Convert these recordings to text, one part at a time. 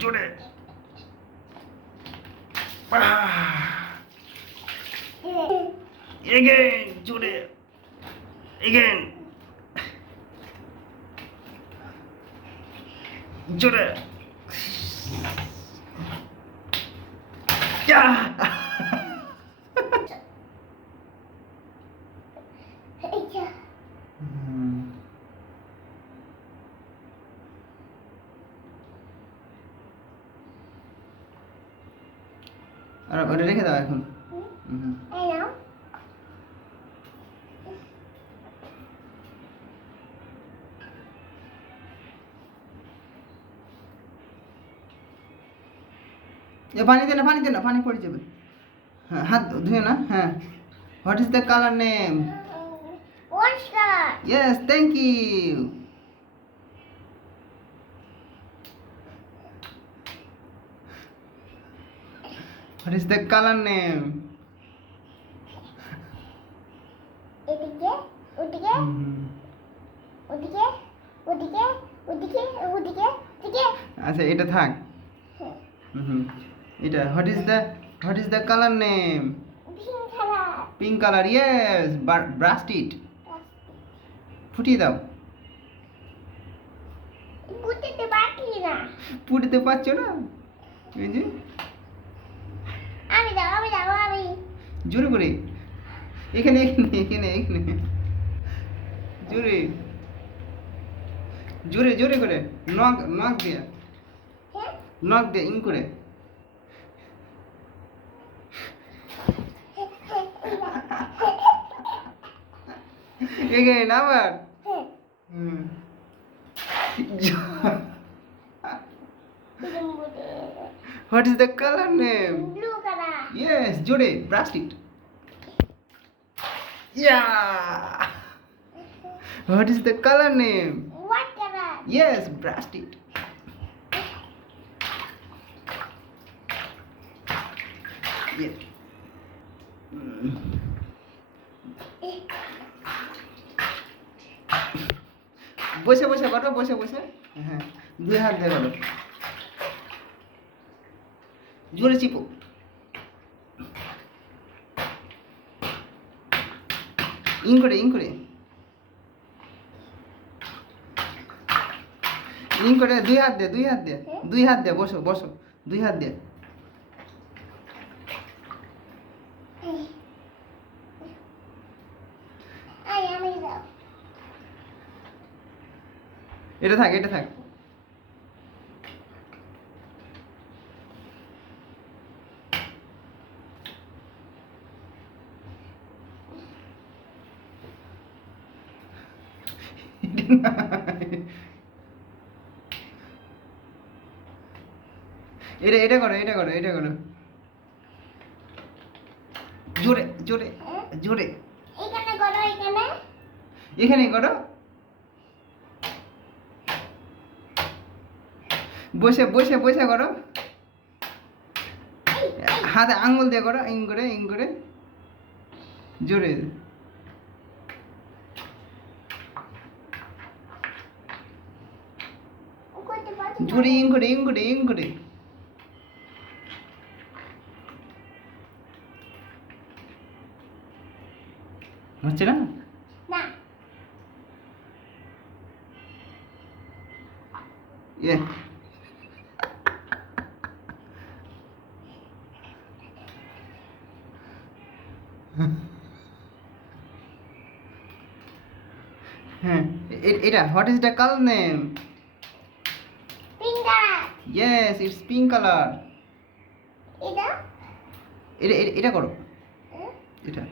জোরে এগেন জোরে এগেন জোরে আর ওটা রেখে দাও এখন পানি দে না পানি পড়ে যাবে হ্যাঁ হাত ধুয়ে না হ্যাঁ what is the colour name Orange color. Yes thank you what is the colour name এদিকে ওদিকে ওদিকে ওদিকে ওদিকে ওদিকে ওদিকে আচ্ছা এটা থাক এটা what is the colour name pink colour pink colour yes burst it ফুটিয়ে দাও বুঝতে পারছি না ফুটতে পারছো না এই যে আমি জোরে করে এখানে এখানে এখানে এখানে জোরে জোরে জোরে করে নক নক দিয়ে নক দিয়ে ইন করে এগেন আবার What is the color name? Blue colour Yes, জোরে blast it. Yeah. What is the color name? White colour Yes, blast it. Yeah. বসে বসে করো বসে বসে হ্যাঁ দুই হাত দিয়ে করো জোরে চিপো ইন করে ইন করে ইন করে দুই হাত দিয়ে দুই হাত দিয়ে দুই হাত দিয়ে বসো বসো দুই হাত দিয়ে আমি দাও এটা থাক এটা থাক এটা এটা করো এটা করো এটা করো জোরে জোরে জোরে এখানে করো এখানে এখানেই করো বসে বসে বসে করো হাতে আঙ্গুল দিয়ে করো ইং করে জোরে করতে পারছি জোরে ইং করে হচ্ছে না না ইয়ে হ্যাঁ এটা what is the colour name pink colour yes it's pink colour এটা এটা এটা করো এটা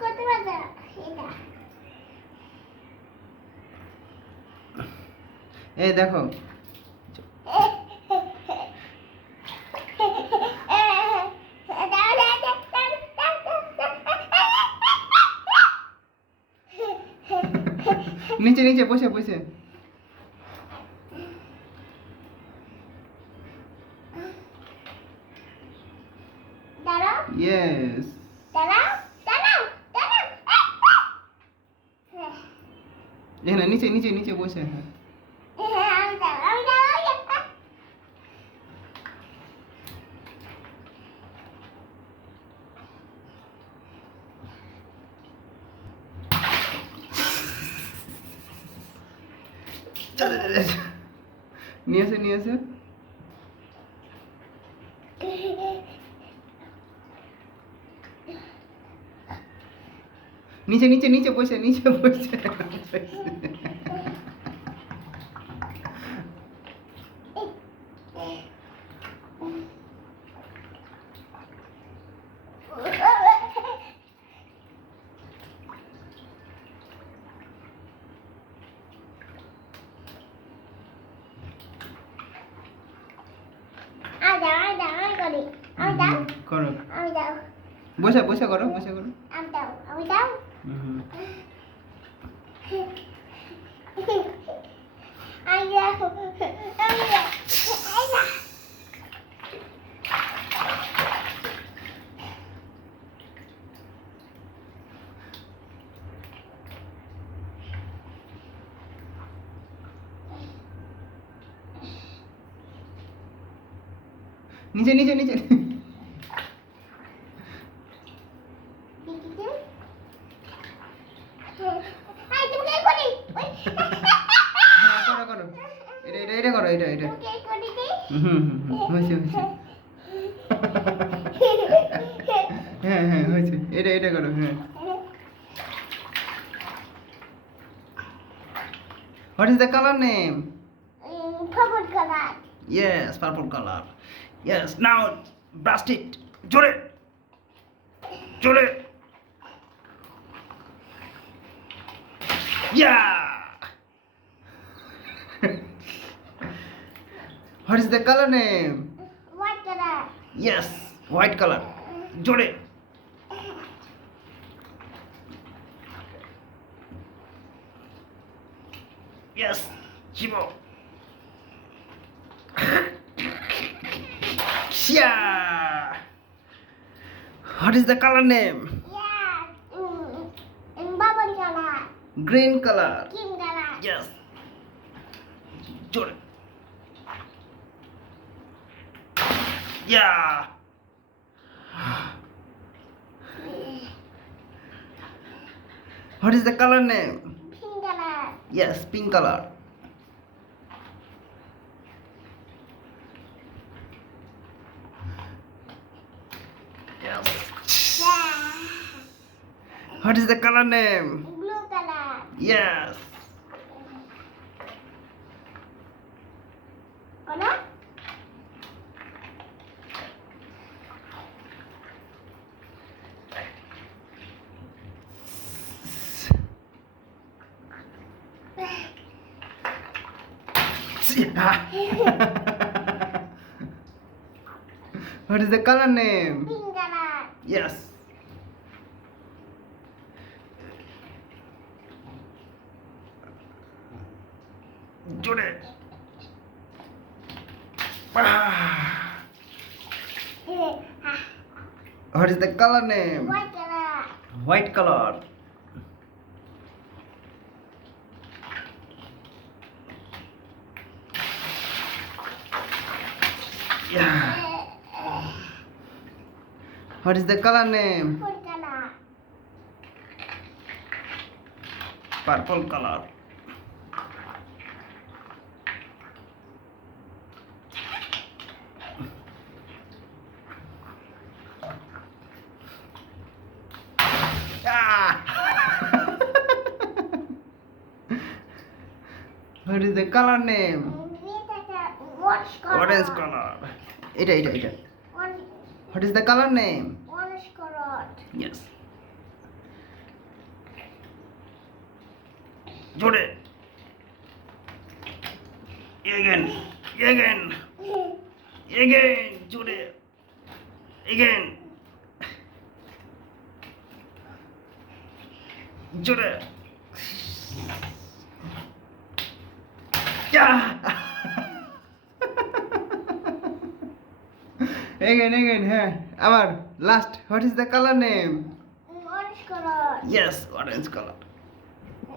করতে পারছি এটা এই দেখো নিচে নিচে বসে বসে দাঁড়াও ইয়েস দাঁড়াও দাঁড়াও দাঁড়াও এখানে নিচে নিচে নিচে বসে হ্যাঁ আমি দাঁড়াও নিয়ে আসে নিয়ে আসে নিচে নিচে নিচে বসে নিচে বসে করো বসে বসে করো বসে করো হুম। নিচে নিচে নিচে হ্যাঁ করো করো এটা এটা এটা করো এটা এটা হুম হুম হুম হয়েছে হয়েছে হ্যাঁ হ্যাঁ হয়েছে এটা এটা করো হ্যাঁ what is the colour name Yes, purple color. Yes, now blast it. জোরে জোরে Yeah. What is the color name? Yes, white color. জোরে Yes, Chibo. Yeah. What is the color name? Green color. Yes. Jure. Yeah. What is the color name? Yes, pink color. Yes. What is the color name? Yes. What is the color name? Yes. Jure. What is the color name? White color. Yeah. What is the color name? Purple color. Ah! What is the color name? Orange color. এটা এটা এটা. What is the color name? Yes. Jode. Again. Again. Again. Jode. Again. Jode. Again, হ্যাঁ আবার last what is the colour name Orange color. Yes orange colour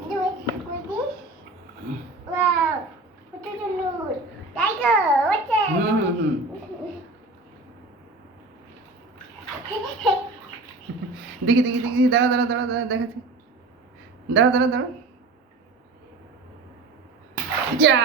Do it with this. Wow. What is the mood? Tiger. What's it? হুম দেখি দাঁড়া দেখাচ্ছি দাঁড়া ইয়া